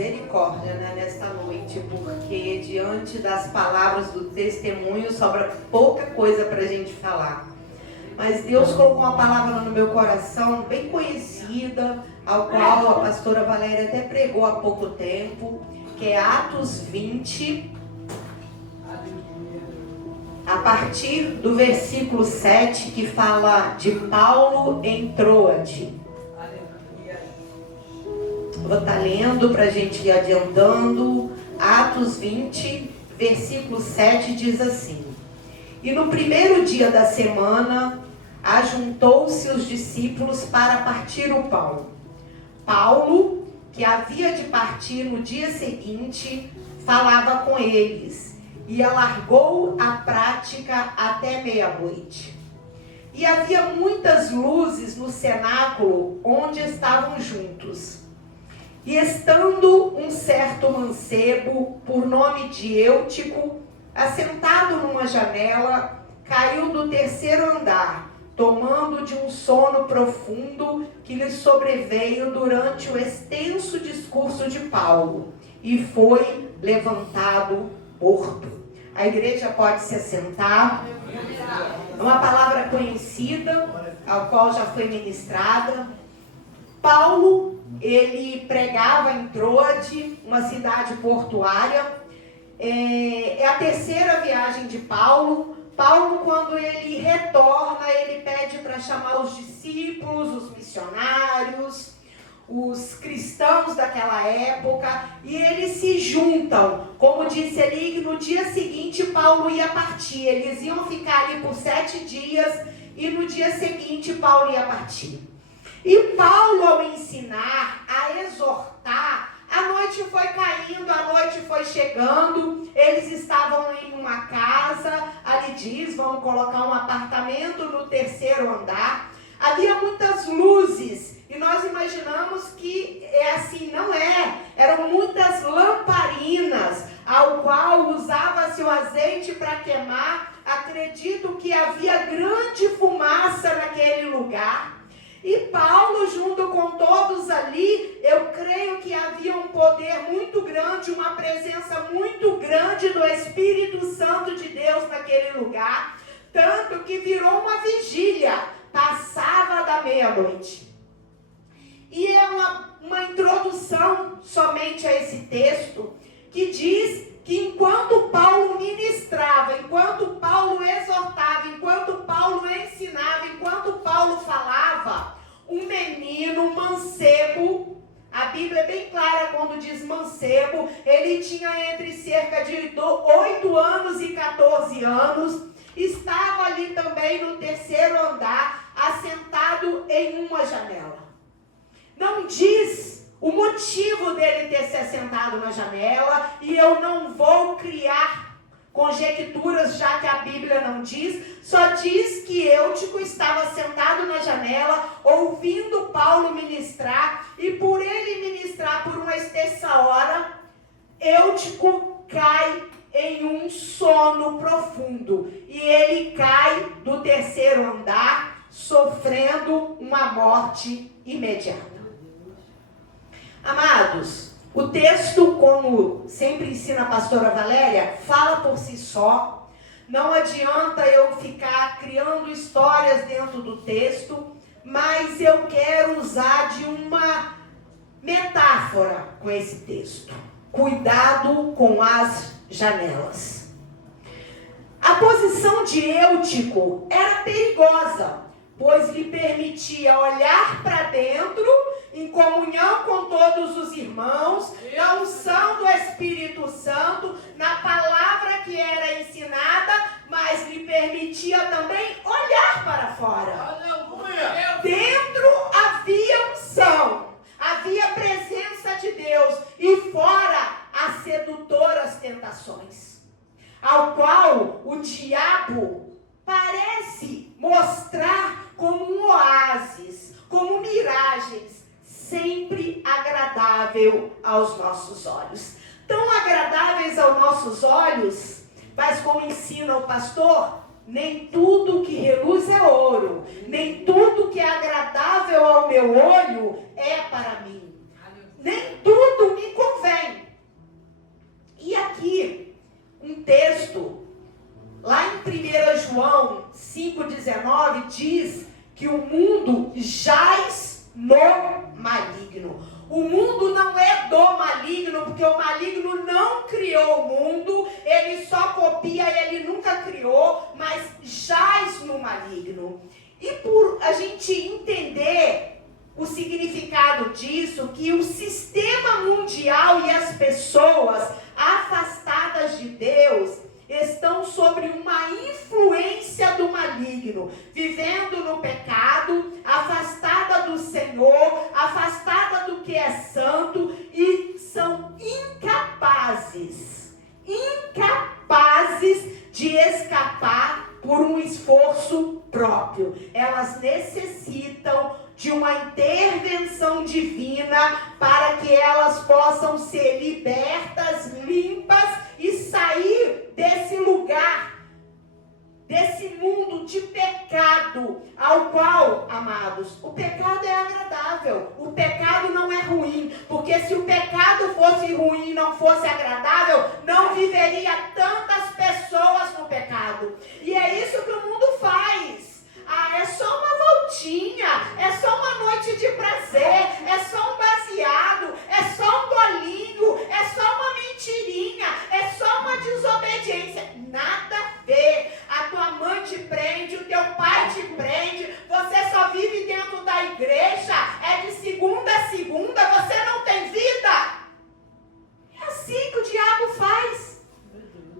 misericórdia, né, nesta noite, porque diante das palavras do testemunho sobra pouca coisa para a gente falar. Mas Deus colocou uma palavra no meu coração bem conhecida, ao qual a pastora Valéria até pregou há pouco tempo, que é Atos 20, a partir do versículo 7, que fala de Paulo em Troade. Vou estar lendo para a gente ir adiantando. Atos 20, versículo 7 diz assim: E no primeiro dia da semana, ajuntou-se os discípulos para partir o pão. Paulo, que havia de partir no dia seguinte, falava com eles, e alargou a prática até meia-noite. E havia muitas luzes no cenáculo onde estavam juntos. E estando um certo mancebo, por nome de Eutico, assentado numa janela, caiu do terceiro andar, tomando de um sono profundo que lhe sobreveio durante o extenso discurso de Paulo, e foi levantado morto. A igreja pode se assentar. É uma palavra conhecida, a qual já foi ministrada. Paulo, ele pregava em Troade, uma cidade portuária. É a terceira viagem de Paulo. Paulo, quando ele retorna, ele pede para chamar os discípulos, os missionários, os cristãos daquela época, e eles se juntam. Como disse ali, que no dia seguinte Paulo ia partir. Eles iam ficar ali por 7 dias, e no dia seguinte Paulo ia partir. E Paulo, ao ensinar, a exortar, a noite foi caindo, a noite foi chegando, eles estavam em uma casa, ali diz, vamos colocar um apartamento no terceiro andar, havia muitas luzes, e nós imaginamos que é assim, não é, eram muitas lamparinas, ao qual usava-se o azeite para queimar. Acredito que havia grande fumaça naquele lugar. E Paulo, junto com todos ali, eu creio que havia um poder muito grande, uma presença muito grande do Espírito Santo de Deus naquele lugar, tanto que virou uma vigília, passava da meia-noite. E é uma introdução somente a esse texto, que diz que enquanto Paulo ministrava, enquanto Paulo exortava, enquanto Paulo ensinava, enquanto Paulo falava, um menino mancebo, a Bíblia é bem clara quando diz mancebo, ele tinha entre cerca de 8 anos e 14 anos, estava ali também no terceiro andar, assentado em uma janela. Não diz o motivo dele ter se assentado na janela, e eu não vou criar conjecturas, já que a Bíblia não diz, só diz que Eutico estava sentado na janela, ouvindo Paulo ministrar, e por ele ministrar por uma extensa hora, Eutico cai em um sono profundo, e ele cai do terceiro andar, sofrendo uma morte imediata. Amados, o texto, como sempre ensina a pastora Valéria, fala por si só. Não adianta eu ficar criando histórias dentro do texto, mas eu quero usar de uma metáfora com esse texto. Cuidado com as janelas. A posição de Eutico era perigosa, pois lhe permitia olhar para dentro, em comunhão com todos os irmãos, na unção do Espírito Santo, na palavra que era ensinada, mas lhe permitia também olhar para fora. Aleluia! Dentro havia unção, havia presença de Deus, e fora as sedutoras tentações, ao qual o diabo parece mostrar como um oásis, como miragens, sempre agradável aos nossos olhos. Tão agradáveis aos nossos olhos, mas como ensina o pastor, nem tudo que reluz é ouro, nem tudo que é agradável ao meu olho é para mim. Nem tudo me convém. 19 diz que o mundo jaz no maligno. O mundo não é do maligno, porque o maligno não criou o mundo, ele só copia, ele nunca criou, mas jaz no maligno. E por a gente entender o significado disso, que o sistema mundial e as pessoas afastadas de Deus estão sobre uma influência do maligno, vivendo no pecado, afastada do Senhor, afastada do que é santo, e são incapazes de escapar por um esforço próprio. Elas necessitam de uma intervenção divina para que elas possam ser libertas, limpas e sair desse lugar, desse mundo de pecado, ao qual, amados, o pecado é agradável, o pecado não é ruim, porque se o pecado fosse ruim e não fosse agradável, não viveria tantas pessoas no pecado. E é isso que o mundo faz. É só uma voltinha, é só uma noite de prazer, é só um baseado, é só um golinho, é só uma mentirinha, é só uma desobediência. Nada a ver. A tua mãe te prende, o teu pai te prende, você só vive dentro da igreja, é de segunda a segunda, você não tem vida. É assim que o diabo faz.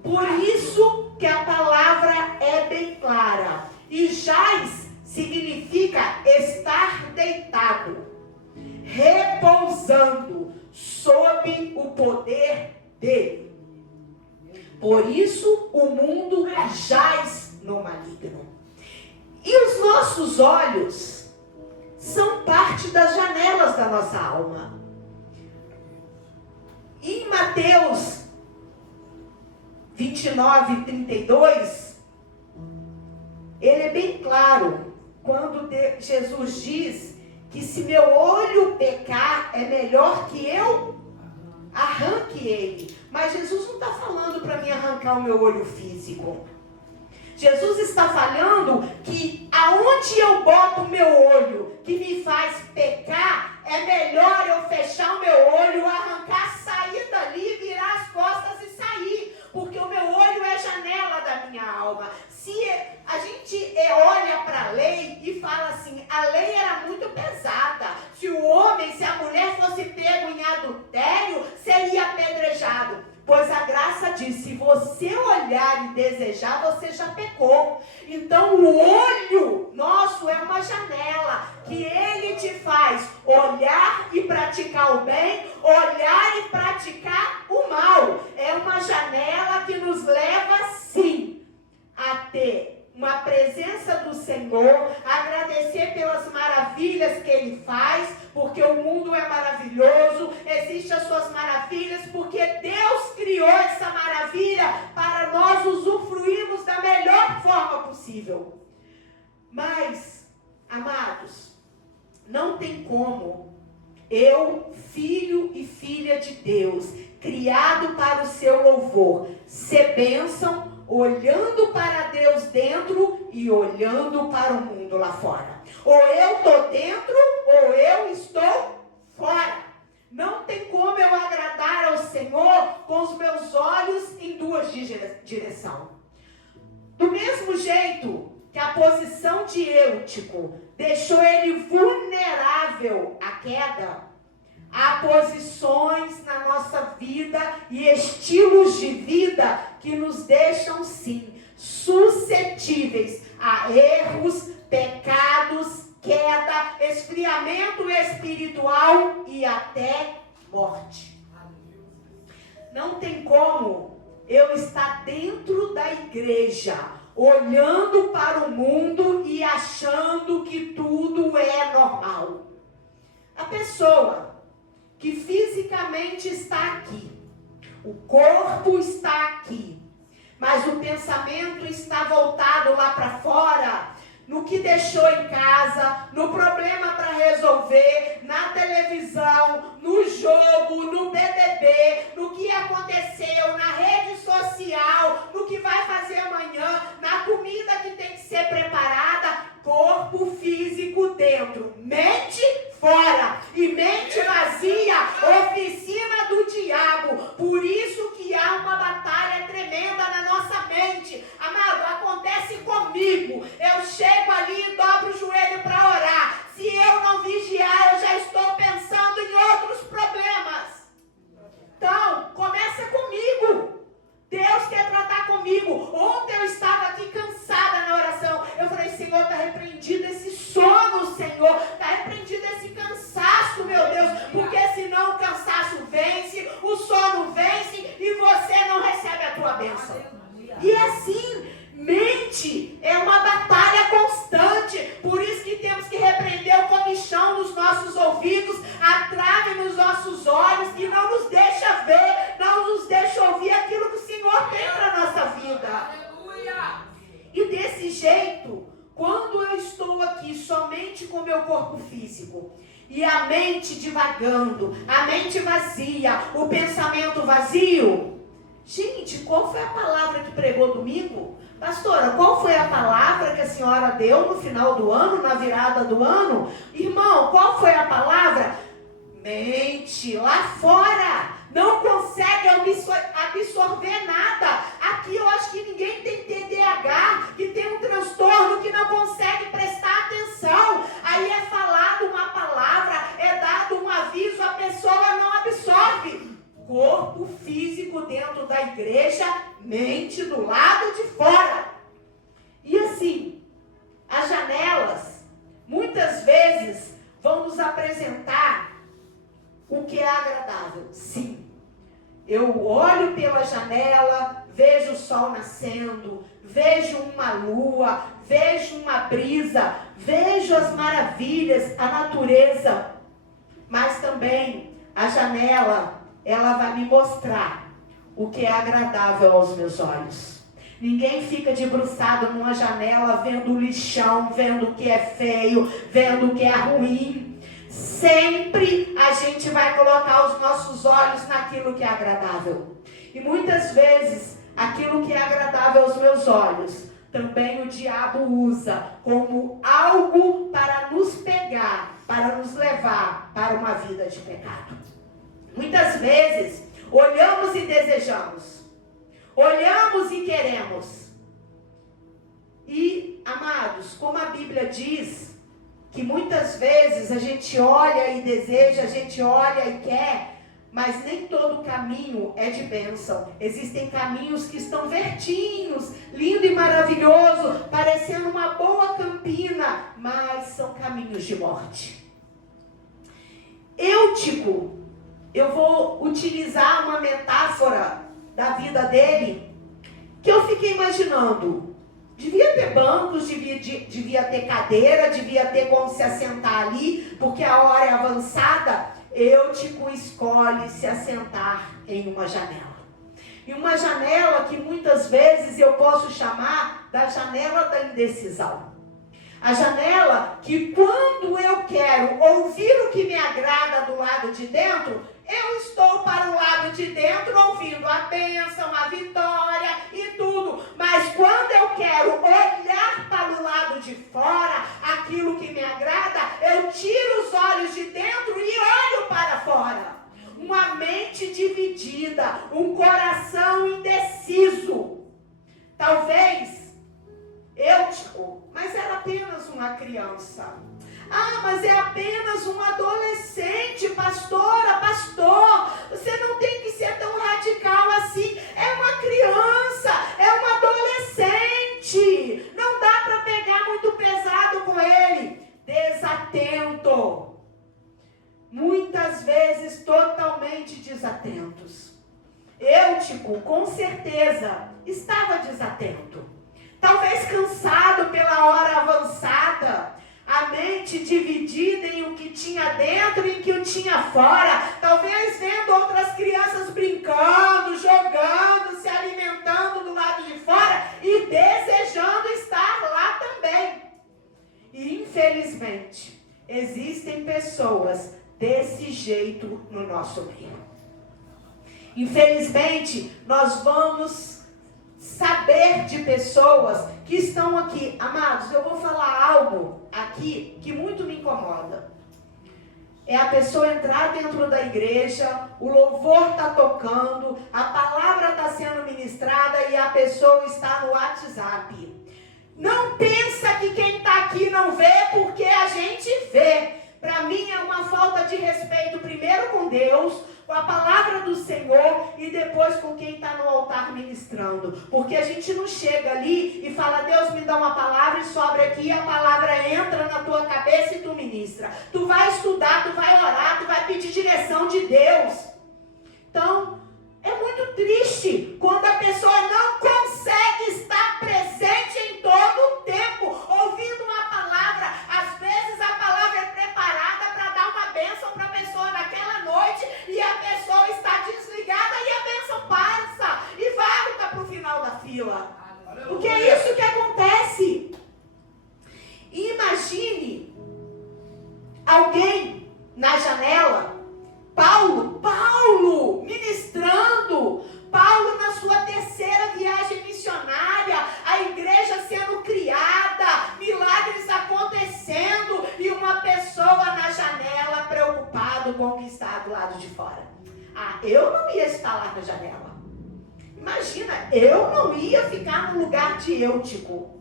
Por isso que a palavra é bem clara. E jaz significa estar deitado, repousando sob o poder dele. Por isso o mundo jaz no maligno. E os nossos olhos são parte das janelas da nossa alma. Em Mateus 29, 32, ele é bem claro quando Jesus diz que se meu olho pecar, é melhor que eu arranque ele. Mas Jesus não está falando para mim arrancar o meu olho físico. Jesus está falando que aonde eu boto o meu olho, que me faz pecar, é melhor eu fechar o meu olho, arrancar, sair dali, virar as costas e sair. Porque o meu olho é janela da minha alma. Se a gente olha para a lei e fala assim, a lei era muito pesada. Se o homem, se a mulher fosse pego em adultério, seria apedrejado. Pois a graça diz, se você olhar e desejar, você já pecou. Então o olho nosso é uma janela que ele te faz olhar e praticar o bem, olhar e praticar o mal. É uma janela que nos leva sim a ter uma presença do Senhor, agradecer pelas maravilhas que Ele faz, porque o mundo é maravilhoso, existem as suas maravilhas, porque Deus criou essa maravilha para nós usufruirmos da melhor forma possível. Mas, amados, não tem como eu, filho e filha de Deus, criado para o seu louvor, ser bênção, olhando para Deus dentro e olhando para o mundo lá fora. Ou eu estou dentro, ou eu estou fora. Não tem como eu agradar ao Senhor com os meus olhos em duas direções. Do mesmo jeito que a posição de Eutico deixou ele vulnerável à queda, há posições na nossa vida e estilos de vida que nos deixam, sim, suscetíveis a erros, pecados, queda, esfriamento espiritual e até morte. Não tem como eu estar dentro da igreja, olhando para o mundo e achando que tudo é normal. A pessoa que fisicamente está aqui, o corpo está aqui, mas o pensamento está voltado lá para fora, no que deixou em casa, no problema para resolver, na televisão, no jogo, no BBB, no que aconteceu, na rede social, no que vai fazer amanhã, na comida que tem que ser preparada, corpo físico dentro, mente fora. E mente vazia, oficina do diabo. Por isso que há uma batalha tremenda na nossa mente. Amado, acontece comigo. Eu chego ali e dobro o joelho para orar. Se eu não vigiar, eu já estou pensando em outros problemas. Então, começa comigo. Deus quer tratar comigo. Ontem eu estava aqui cansada na oração. Eu falei, Senhor, está repreendido esse sono, Senhor. Está repreendido esse cansaço, meu Deus. Porque senão o cansaço vence, o sono vence e você não recebe a tua bênção. E assim, mente é uma batalha constante. Por isso que temos que repreender o comichão nos nossos ouvidos, a trave nos nossos olhos, que não nos deixa ver, não nos deixa ouvir aquilo que o Senhor tem para a nossa vida. Aleluia! E desse jeito, quando eu estou aqui somente com o meu corpo físico, e a mente divagando, a mente vazia, o pensamento vazio. Gente, qual foi a palavra que pregou domingo? Pastora, qual foi a palavra que a senhora deu no final do ano, na virada do ano? Irmão, qual foi a palavra? Mente lá fora. Não consegue absorver nada. Aqui eu acho que ninguém tem TDAH, que tem um transtorno, que não consegue prestar atenção. Aí é falado uma palavra, é dado um aviso, a pessoa não absorve. Corpo físico dentro da igreja, mente do lado de fora. E assim, as janelas, muitas vezes, vão nos apresentar o que é agradável. Sim, eu olho pela janela, vejo o sol nascendo, vejo uma lua, vejo uma brisa, vejo as maravilhas, a natureza. Mas também a janela, ela vai me mostrar o que é agradável aos meus olhos. Ninguém fica debruçado numa janela vendo o lixão, vendo o que é feio, vendo o que é ruim. Sempre a gente vai colocar os nossos olhos naquilo que é agradável. E muitas vezes, aquilo que é agradável aos meus olhos, também o diabo usa como algo para nos pegar, para nos levar para uma vida de pecado. Muitas vezes, olhamos e desejamos. Olhamos e queremos. E, amados, como a Bíblia diz, que muitas vezes a gente olha e deseja, a gente olha e quer, mas nem todo caminho é de bênção. Existem caminhos que estão vertinhos, lindo e maravilhoso, parecendo uma boa campina, mas são caminhos de morte. Eutico, eu vou utilizar uma metáfora da vida dele, que eu fiquei imaginando. Devia ter bancos, devia ter cadeira, devia ter como se assentar ali, porque a hora é avançada. Eutico escolhe se assentar em uma janela. E uma janela que muitas vezes eu posso chamar da janela da indecisão. A janela que quando eu quero ouvir o que me agrada do lado de dentro, eu estou para o lado de dentro ouvindo a bênção, a vitória e tudo. Mas quando eu quero olhar para o lado de fora, aquilo que me agrada, eu tiro os olhos de dentro e olho para fora. Uma mente dividida, um coração indeciso. Talvez Eutico, mas era apenas uma criança. Ah, mas é apenas um adolescente, pastora, pastor. Você não tem que ser tão radical assim. É uma criança, é um adolescente. Não dá para pegar muito pesado com ele. Desatento. Muitas vezes totalmente desatentos. Eutico, com certeza, estava desatento. Talvez cansado pela hora avançada. A mente dividida em o que tinha dentro e o que tinha fora. Talvez vendo outras crianças brincando, jogando, se alimentando do lado de fora e desejando estar lá também. E infelizmente, existem pessoas desse jeito no nosso meio. Infelizmente, nós vamos saber de pessoas que estão aqui. Amados, eu vou falar algo aqui que muito me incomoda. É a pessoa entrar dentro da igreja, o louvor está tocando, a palavra está sendo ministrada e a pessoa está no WhatsApp. Não pensa que quem está aqui não vê, porque a gente vê. Para mim é uma falta de respeito, primeiro com Deus, com a palavra do Senhor e depois com quem está no altar ministrando. Porque a gente não chega ali e fala, Deus me dá uma palavra e sobra aqui, e a palavra entra na tua cabeça e tu ministra. Tu vai estudar, tu vai orar, tu vai pedir direção de Deus. Então, é muito triste quando a pessoa não consegue estar presente em todo o tempo, ouvindo uma palavra. Às vezes a palavra é preparada para dar uma bênção para a pessoa naquela noite e a pessoa está desligada e a bênção passa e volta para o final da fila. Porque é isso que acontece. Imagine alguém na janela, Paulo ministrando, Paulo na sua terceira viagem missionária, a igreja sendo criada, milagres acontecendo e uma pessoa na janela preocupado com o que está do lado de fora. Eu não ia estar lá na janela. Imagina, eu não ia ficar no lugar de Eutico.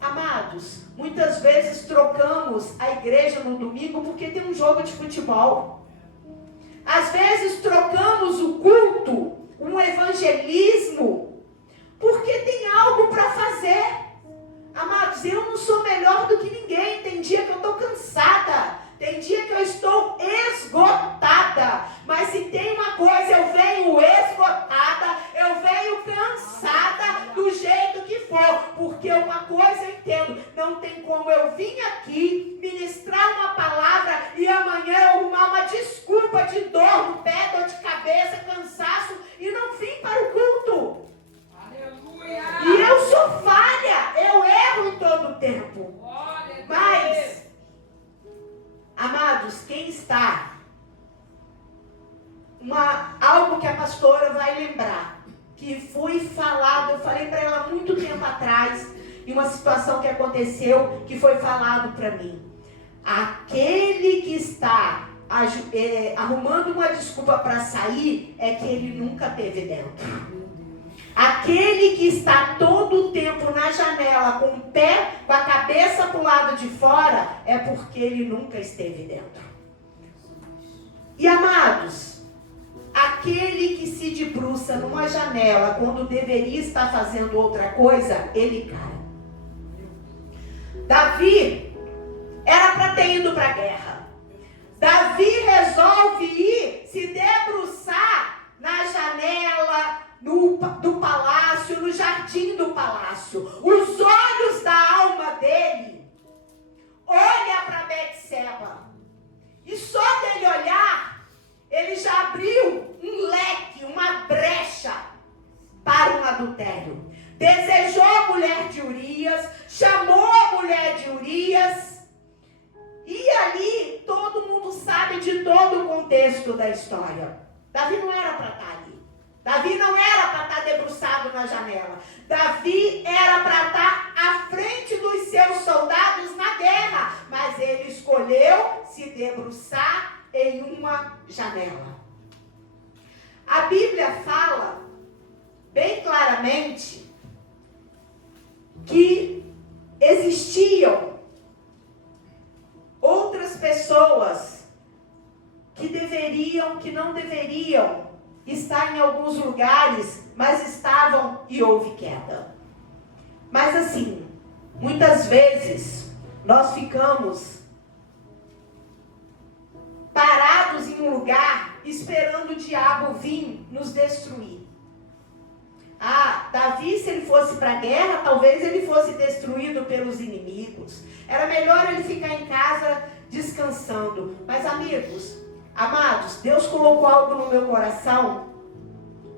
Amados, muitas vezes trocamos a igreja no domingo porque tem um jogo de futebol. Às vezes trocamos o culto, um evangelismo, porque tem algo para fazer. Amados, eu não sou melhor do que ninguém. Tem dia que eu estou cansada, tem dia que eu estou esgotada. Mas se tem uma coisa, eu venho esgotada, eu venho cansada do jeito que for. Porque uma coisa eu entendo, não tem como eu vir aqui ministrar uma palavra e amanhã eu arrumar uma desculpa de dor no pé, dor de cabeça, cansaço e não vim para o culto. Aleluia! E eu sou falha, eu erro em todo o tempo. Mas, amados, quem está... algo que a pastora vai lembrar, que foi falado, eu falei para ela muito tempo atrás, em uma situação que aconteceu, que foi falado para mim. Aquele que está arrumando uma desculpa para sair, é que ele nunca teve dentro. Aquele que está todo o tempo na janela, com o pé, com a cabeça para o lado de fora, é porque ele nunca esteve dentro. E amados, aquele que se debruça numa janela quando deveria estar fazendo outra coisa, ele cai. Davi era para ter ido para a guerra. Davi resolve ir se debruçar na janela do palácio, no jardim do palácio. Os olhos da alma dele olham para Betseba. E só dele olhar, ele já abriu um leque, uma brecha para um adultério. Desejou a mulher de Urias, chamou a mulher de Urias. E ali, todo mundo sabe de todo o contexto da história. Davi não era para estar ali. Davi não era para estar debruçado na janela. Davi era para estar à frente dos seus soldados na guerra. Mas ele escolheu se debruçar em uma janela. A Bíblia fala bem claramente que existiam outras pessoas que não deveriam estar em alguns lugares, mas estavam e houve queda. Mas assim, muitas vezes nós ficamos parados em um lugar esperando o diabo vir nos destruir. Davi, se ele fosse para a guerra, talvez ele fosse destruído pelos inimigos. Era melhor ele ficar em casa descansando. Mas amigos, amados, Deus colocou algo no meu coração,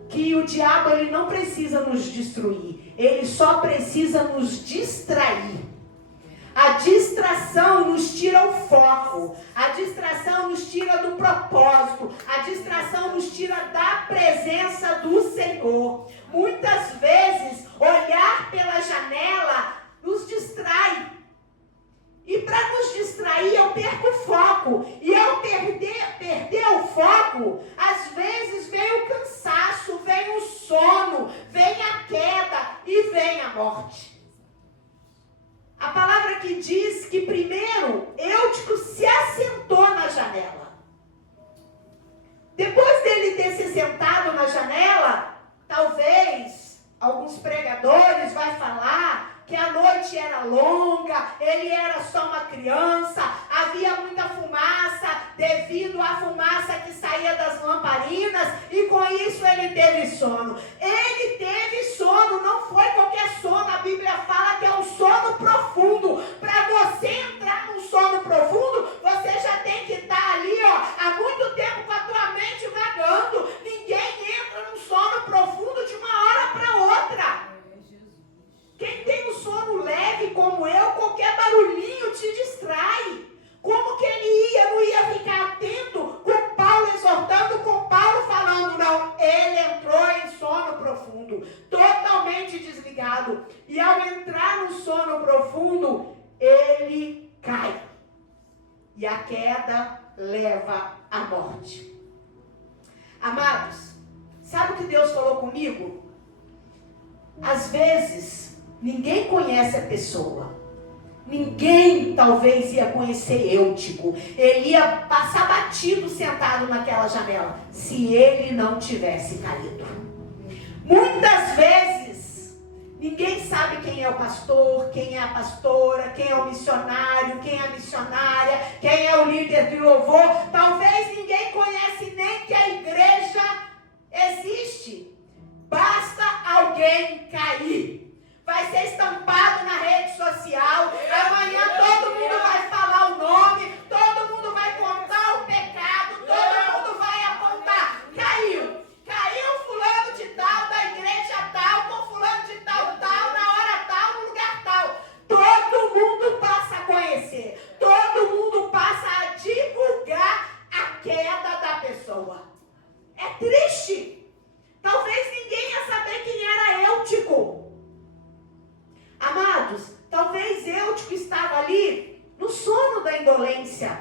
que o diabo ele não precisa nos destruir, ele só precisa nos distrair. A distração nos tira o foco, a distração nos tira do propósito, a distração nos tira da presença do Senhor. Muitas vezes, olhar pela janela nos distrai. E para nos distrair, eu perco o foco. E ao perder o foco, às vezes vem o cansaço, vem o sono, vem a queda e vem a morte. A palavra que diz que primeiro Eutico se assentou na janela. Depois dele ter se sentado na janela, talvez alguns pregadores vão falar que a noite era longa, ele era só uma criança, havia muita fumaça, devido à fumaça que saía das lamparinas, e com isso ele teve sono. Ele teve sono, não foi qualquer sono, a Bíblia fala que é um sono profundo. Para você entrar num sono profundo, você já tem que estar ali, há muito tempo com a tua mente vagando. Ninguém entra num sono profundo de uma hora para outra. Quem tem um sono leve como eu, qualquer barulhinho te distrai. Como que ele não ia ficar atento com Paulo exortando, com Paulo falando? Não, ele entrou em sono profundo, totalmente desligado. E ao entrar no sono profundo, ele cai. E a queda leva à morte. Amados, sabe o que Deus falou comigo? Às vezes, ninguém conhece a pessoa. Ninguém talvez ia conhecer Eutico. Ele ia passar batido sentado naquela janela, se ele não tivesse caído. Muitas vezes, ninguém sabe quem é o pastor, quem é a pastora, quem é o missionário, quem é a missionária, quem é o líder de louvor. Talvez ninguém conhece nem que a igreja existe. Basta alguém cair. Vai ser estampado na rede social. Amanhã todo mundo vai falar o nome, todo mundo vai contar o pecado, todo mundo vai apontar. Caiu fulano de tal, da igreja tal, com fulano de tal, na hora tal, no lugar tal. Todo mundo passa a conhecer, todo mundo passa a divulgar a queda da pessoa. É triste. Talvez ninguém ia saber quem era Eutico. Amados, talvez Eutico estava ali no sono da indolência,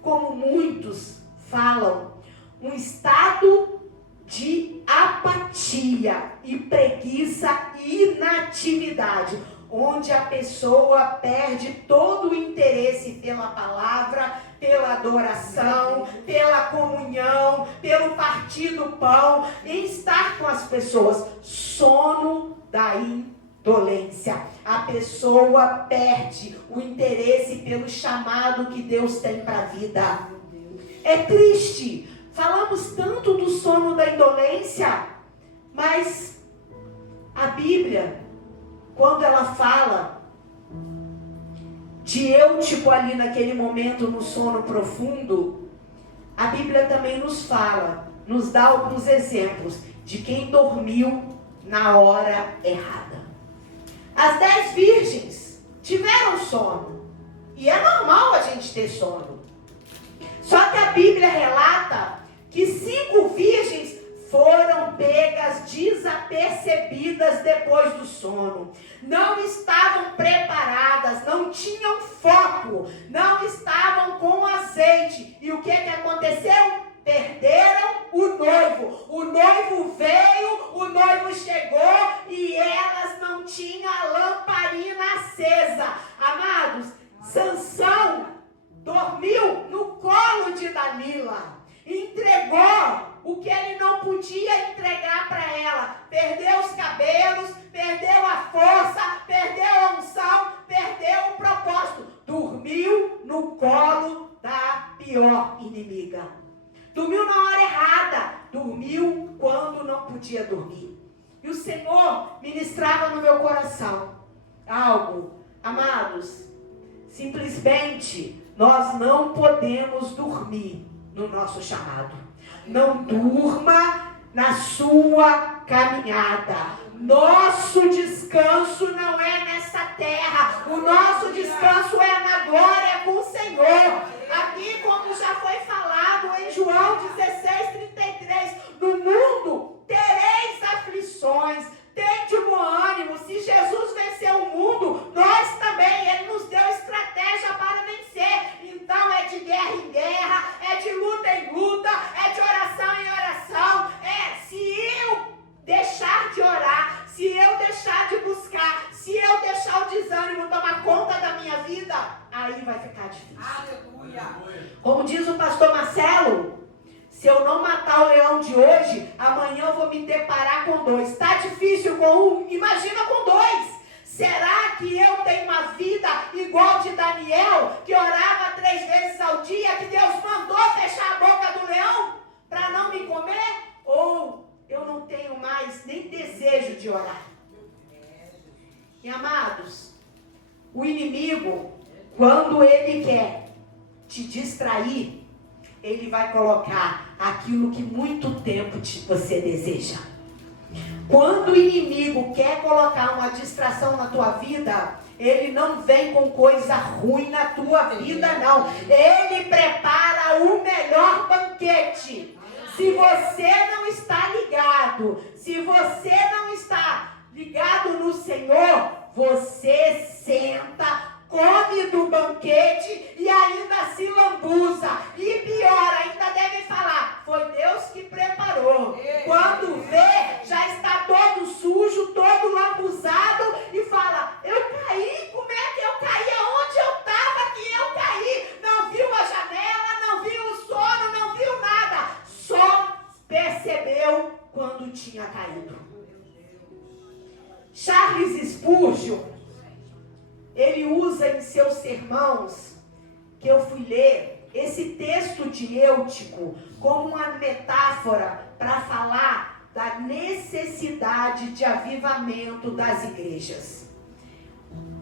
como muitos falam, um estado de apatia e preguiça e inatividade, onde a pessoa perde todo o interesse pela palavra, pela adoração, pela comunhão, pelo partir do pão, em estar com as pessoas. Sono da indolência. A pessoa perde o interesse pelo chamado que Deus tem para a vida. É triste. Falamos tanto do sono da indolência, mas a Bíblia, quando ela fala de Eutico ali naquele momento no sono profundo, a Bíblia também nos fala, nos dá alguns exemplos de quem dormiu na hora errada. As 10 virgens tiveram sono, e é normal a gente ter sono. Só que a Bíblia relata que 5 virgens foram pegas desapercebidas depois do sono. Não estavam preparadas, não tinham foco, não estavam com azeite. E o que aconteceu? Perderam o noivo. O noivo veio, o noivo chegou e elas não tinham a lamparina acesa. Amados, Sansão dormiu no colo de Dalila. Entregou o que ele não podia entregar para ela. Perdeu os cabelos, perdeu a força, perdeu a unção, perdeu o propósito. Dormiu no colo da pior inimiga. Dormiu na hora errada. Dormiu quando não podia dormir. E o Senhor ministrava no meu coração algo. Amados, simplesmente nós não podemos dormir no nosso chamado. Não durma na sua caminhada. Nosso descanso não é nessa terra. O nosso descanso é na glória com o Senhor. Aqui, como já foi falado em João 16:33, no mundo tereis aflições, Como diz o pastor Marcelo, se eu não matar o leão de hoje, amanhã eu vou me deparar com 2. Está difícil com 1, imagina com 2. Será que eu tenho uma vida igual de Daniel, que orava 3 vezes ao dia, que Deus mandou fechar a boca do leão para não me comer? Ou eu não tenho mais nem desejo de orar? E amados, o inimigo, quando ele quer te distrair, ele vai colocar aquilo que muito tempo você deseja. Quando o inimigo quer colocar uma distração na tua vida, ele não vem com coisa ruim na tua vida, não. Ele prepara o melhor banquete. Se você não está ligado, se você não está ligado no Senhor, você senta, come do banquete e ainda se lambuza. E pior, ainda deve falar, foi Deus que preparou. Quando vê, já está todo sujo, todo lambuzado e fala, eu caí, como é que eu caí? Aonde eu estava que eu caí? Não viu a janela, não viu o sono, não viu nada. Só percebeu quando tinha caído. Charles Spurgeon, ele usa em seus sermões, que eu fui ler, esse texto de Eutico como uma metáfora para falar da necessidade de avivamento das igrejas.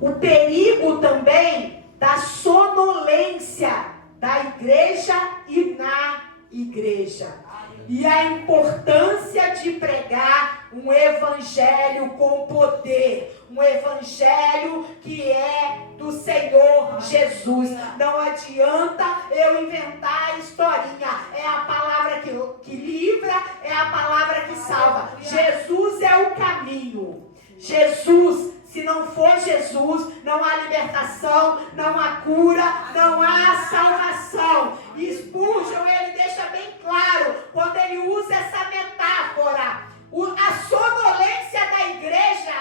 O perigo também da sonolência da igreja e na igreja. E a importância de pregar um evangelho com poder, um evangelho que é do Senhor Jesus. Não adianta eu inventar a historinha, é a palavra que livra, é a palavra que salva. Jesus é o caminho. Jesus, se não for Jesus, não há libertação, não há cura, não há salvação. E Spurgeon, ele deixa bem claro, quando ele usa essa metáfora, a sonolência da igreja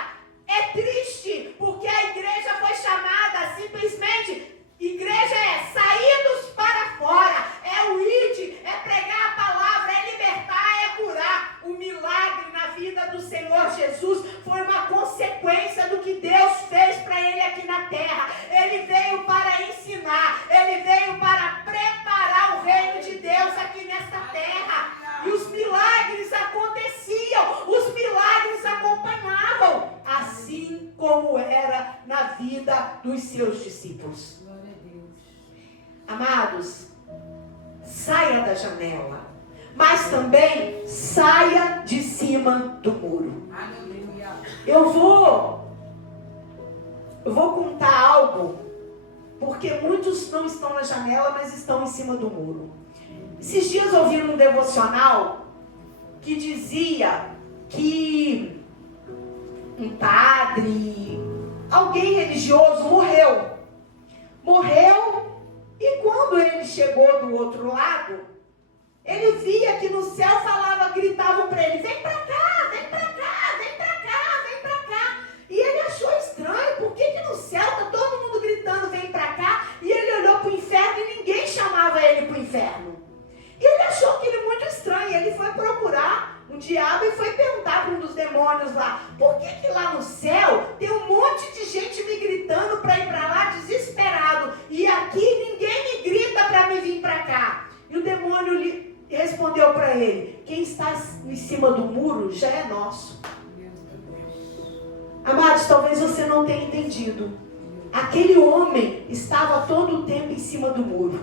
é triste, porque a igreja foi chamada simplesmente, igreja é saídos para fora, é o id, é pregar a palavra, é libertar, é curar. O milagre na vida do Senhor Jesus foi uma consequência do que Deus fez para ele aqui na terra. Ele veio para ensinar, ele veio para preparar o reino de Deus aqui nesta terra. E os milagres aconteciam, os milagres acompanhavam, assim como era na vida dos seus discípulos. Amados, saia da janela, mas também saia de cima do muro. Eu vou contar algo, porque muitos não estão na janela, mas estão em cima do muro. Esses dias eu ouvi um devocional que dizia que um padre, alguém religioso morreu, e quando ele chegou do outro lado, ele via que no céu gritavam para ele, vem para cá, vem para cá, vem para cá, vem para cá. E ele achou estranho, por que no céu está todo mundo gritando, vem para cá, e ele olhou para o inferno e ninguém chamava ele para o inferno. E ele achou aquilo muito estranho, ele foi procurar o diabo e foi perguntar para um dos demônios lá, por que lá no céu tem um monte de gente me gritando para ir para lá desesperado, e aqui ninguém me grita para me vir para cá? E o demônio lhe respondeu para ele, quem está em cima do muro já é nosso. Amados, talvez você não tenha entendido. Aquele homem estava todo o tempo em cima do muro.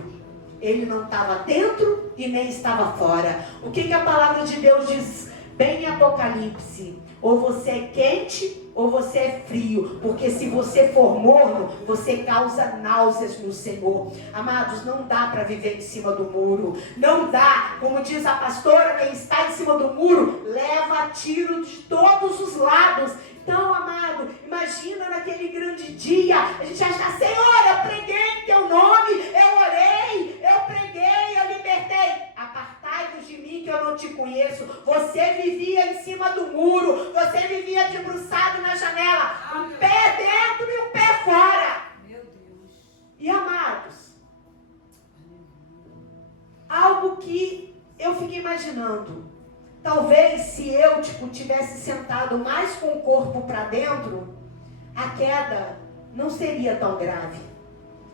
Ele não estava dentro e nem estava fora. O que a palavra de Deus diz bem em Apocalipse? Ou você é quente ou você é frio. Porque se você for morno, você causa náuseas no Senhor. Amados, não dá para viver em cima do muro. Não dá. Como diz a pastora, quem está em cima do muro, leva tiro de todos os lados. Então, amado, imagina naquele grande dia, a gente acha, Senhor, eu preguei em teu nome, eu orei, eu preguei, eu libertei. Apartai-vos de mim que eu não te conheço. Você vivia em cima do muro, você vivia debruçado na janela, um pé dentro e um pé fora. Meu Deus. E amados, que eu fiquei imaginando, talvez se eu tivesse sentado mais com o corpo para dentro, a queda não seria tão grave.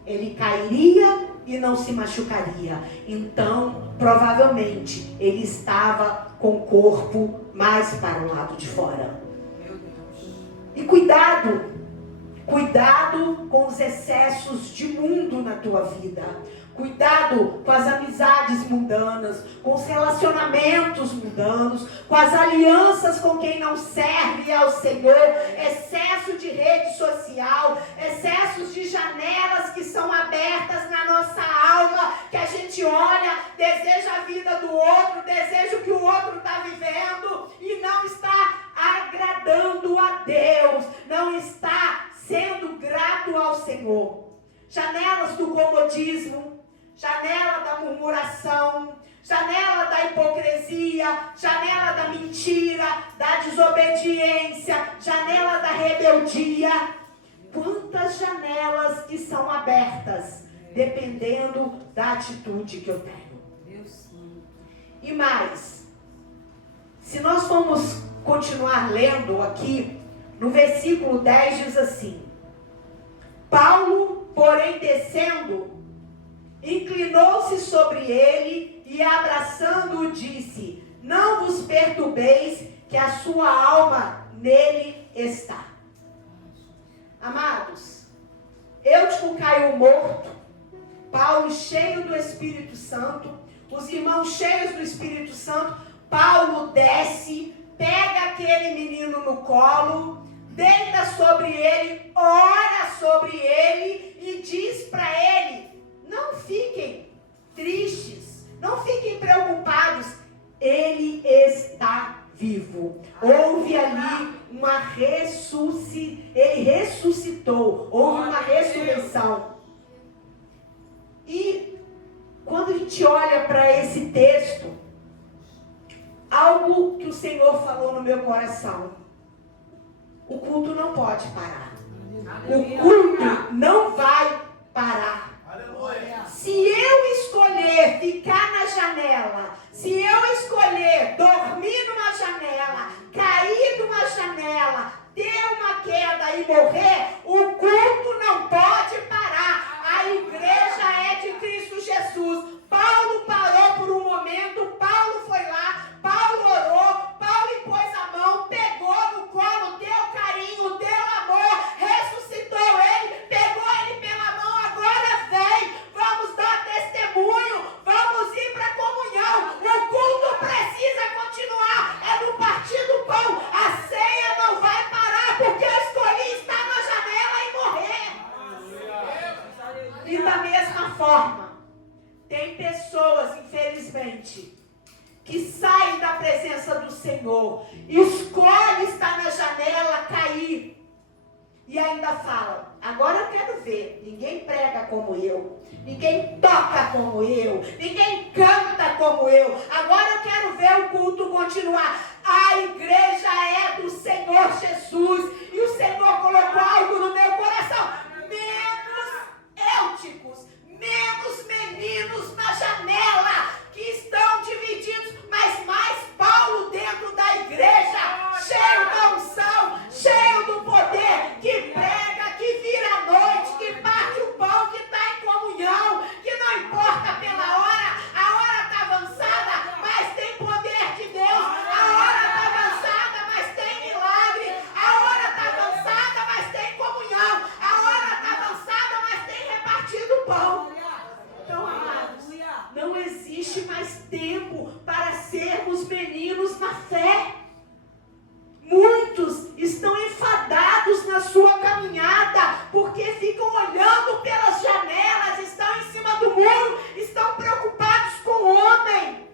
Ele cairia e não se machucaria. Então, provavelmente, ele estava com o corpo mais para o lado de fora. Meu Deus. E cuidado com os excessos de mundo na tua vida. Cuidado com as amizades mundanas, com os relacionamentos mundanos, com as alianças com quem não serve ao Senhor, excesso de rede social, excessos de janelas que são abertas na nossa alma, que a gente olha, deseja a vida do outro, deseja o que o outro está vivendo e não está agradando a Deus, não está sendo grato ao Senhor. Janelas do comodismo, janela da murmuração, janela da hipocrisia, janela da mentira, da desobediência, janela da rebeldia. Quantas janelas que são abertas, dependendo da atitude que eu tenho. E mais, se nós formos continuar lendo aqui, no versículo 10 diz assim: Paulo, porém, descendo, inclinou-se sobre ele e, abraçando-o, disse: não vos perturbeis, que a sua alma nele está. Amados, Eutico caiu morto, Paulo cheio do Espírito Santo, os irmãos cheios do Espírito Santo. Paulo desce, pega aquele menino no colo, deita sobre ele, ora sobre ele e diz para ele: não fiquem tristes, não fiquem preocupados, ele está vivo. Houve ali ele ressuscitou, houve uma ressurreição. E quando a gente olha para esse texto, algo que o Senhor falou no meu coração: o culto não pode parar. O culto não vai parar. Se eu escolher ficar na janela, se eu escolher dormir numa janela, cair numa janela, ter uma queda e morrer, o culto não pode parar. A igreja é de Cristo Jesus. Paulo parou por um momento, Paulo foi lá, Paulo orou, Paulo impôs a mão, pegou no colo, deu carinho, deu amor, ressuscitou ele, pegou ele pela mão: agora vem, vamos dar testemunho, vamos ir para a comunhão. O culto precisa continuar, é no partir do pão, a ceia não vai parar, porque eu escolhi estar na janela e morrer. E da mesma forma, tem pessoas, infelizmente, que saem da presença do Senhor, escolhe estar na janela, cair, e ainda falam: agora eu quero ver, ninguém prega como eu, ninguém toca como eu, ninguém canta como eu, agora eu quero ver o culto continuar. A igreja é do Senhor Jesus, e o Senhor colocou algo no meu coração: menos Eúticos, menos meninos na janela, que estão divididos, mas mais Paulo dentro da igreja, cheio da unção, cheio do poder, que prega, que vira a noite, que parte o pão, que está em comunhão, que não importa pela hora, a hora está avançada, mas tem poder de Deus, a hora está avançada, mas tem milagre, a hora está avançada, mas tem comunhão, a hora está avançada, mas tem repartido pão. Então, amados, não existe mais tempo para sermos meninos na fé. Muitos estão enfadados na sua caminhada, porque ficam olhando pelas janelas, estão em cima do muro, estão preocupados com o homem.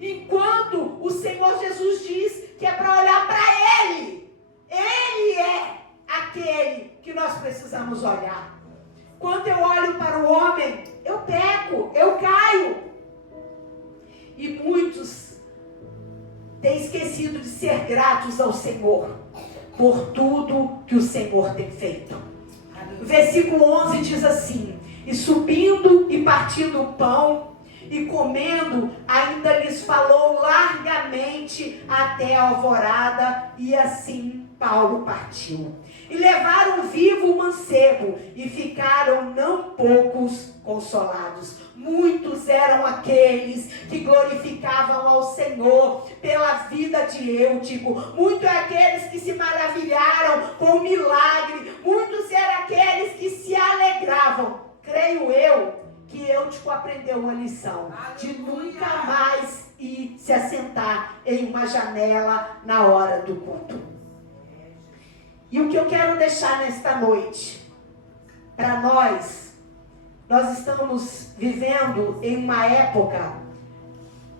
Enquanto o Senhor Jesus diz que é para olhar para Ele. Ele é aquele que nós precisamos olhar. Quando eu olho para o homem, eu peco, eu caio. E muitos têm esquecido de ser gratos ao Senhor por tudo que o Senhor tem feito. O versículo 11 diz assim: e subindo e partindo o pão, e comendo, ainda lhes falou largamente até a alvorada, e assim Paulo partiu. E levaram vivo o mancebo, e ficaram não poucos consolados. Muitos eram aqueles que glorificavam ao Senhor pela vida de Eutico. Muitos aqueles que se maravilharam com o milagre. Muitos eram aqueles que se alegravam. Creio eu que Eutico aprendeu uma lição de nunca mais ir se assentar em uma janela na hora do culto. E o que eu quero deixar nesta noite, para nós estamos vivendo em uma época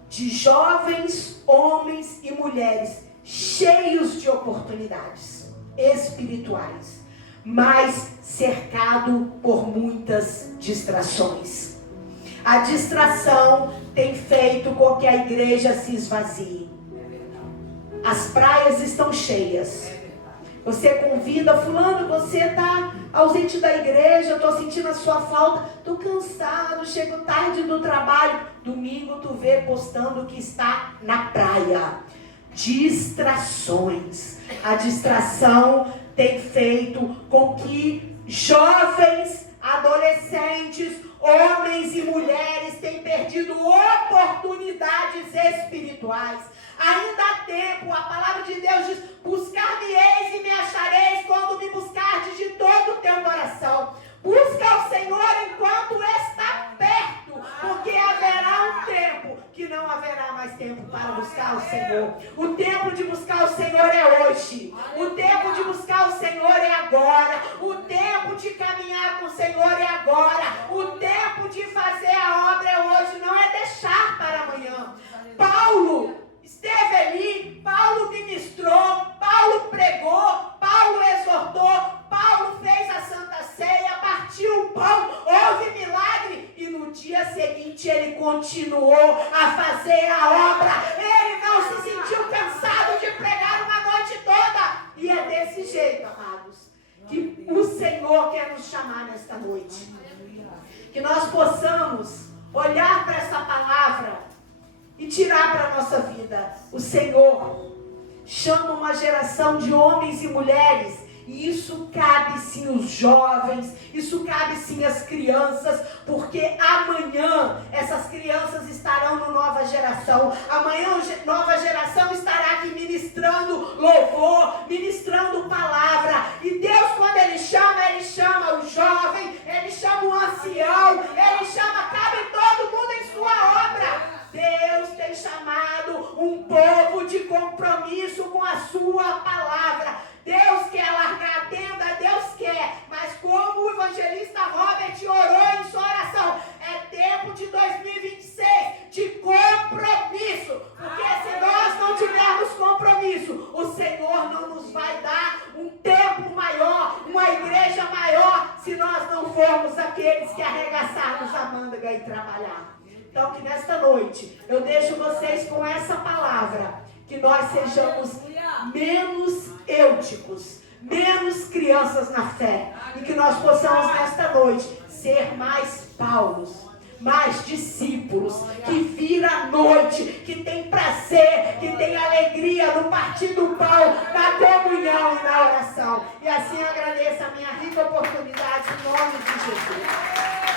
de jovens, homens e mulheres cheios de oportunidades espirituais, mas cercado por muitas distrações. A distração tem feito com que a igreja se esvazie. As praias estão cheias. Você convida, fulano, você está ausente da igreja, estou sentindo a sua falta, estou cansado, chego tarde do trabalho. Domingo tu vê postando que está na praia. Distrações. A distração tem feito com que jovens, adolescentes, homens e mulheres tenham perdido oportunidades espirituais. Ainda há tempo, a palavra de Deus diz: buscar-me-eis e me achareis quando me buscardes de todo o teu coração. Busca o Senhor enquanto está perto, porque haverá um tempo que não haverá mais tempo para buscar o Senhor. O tempo de buscar o Senhor é hoje. O tempo de buscar o Senhor é agora. O tempo de caminhar com o Senhor é agora. O tempo de fazer a obra é hoje, não é deixar para amanhã. Paulo esteve ali, Paulo ministrou, Paulo pregou, Paulo exortou, Paulo fez a Santa Ceia, partiu o pão, houve milagre, e no dia seguinte ele continuou a fazer a obra. Ele não se sentiu cansado de pregar uma noite toda. E é desse jeito, amados, que o Senhor quer nos chamar nesta noite. Que nós possamos olhar para essa palavra e tirar para a nossa vida. O Senhor chama uma geração de homens e mulheres, e isso cabe sim os jovens, isso cabe sim as crianças, porque amanhã essas crianças estarão no Nova Geração. Amanhã a Nova Geração estará aqui ministrando louvor, ministrando palavra. E Deus, quando Ele chama o jovem, Ele chama o ancião, Ele chama, cabe todo mundo em sua obra. Deus tem chamado um povo de compromisso com a sua palavra. Deus quer largar a tenda, Deus quer. Mas como o evangelista Robert orou em sua oração, é tempo de 2026 de compromisso. Porque se nós não tivermos compromisso, o Senhor não nos vai dar um tempo maior, uma igreja maior, se nós não formos aqueles que arregaçarmos a manga e trabalhar. Então, que nesta noite eu deixo vocês com essa palavra, que nós sejamos menos eúticos, menos crianças na fé, e que nós possamos nesta noite ser mais Paulos, mais discípulos, que vira a noite, que tem prazer, que tem alegria no partir do pão, na comunhão e na oração. E assim eu agradeço a minha rica oportunidade em nome de Jesus.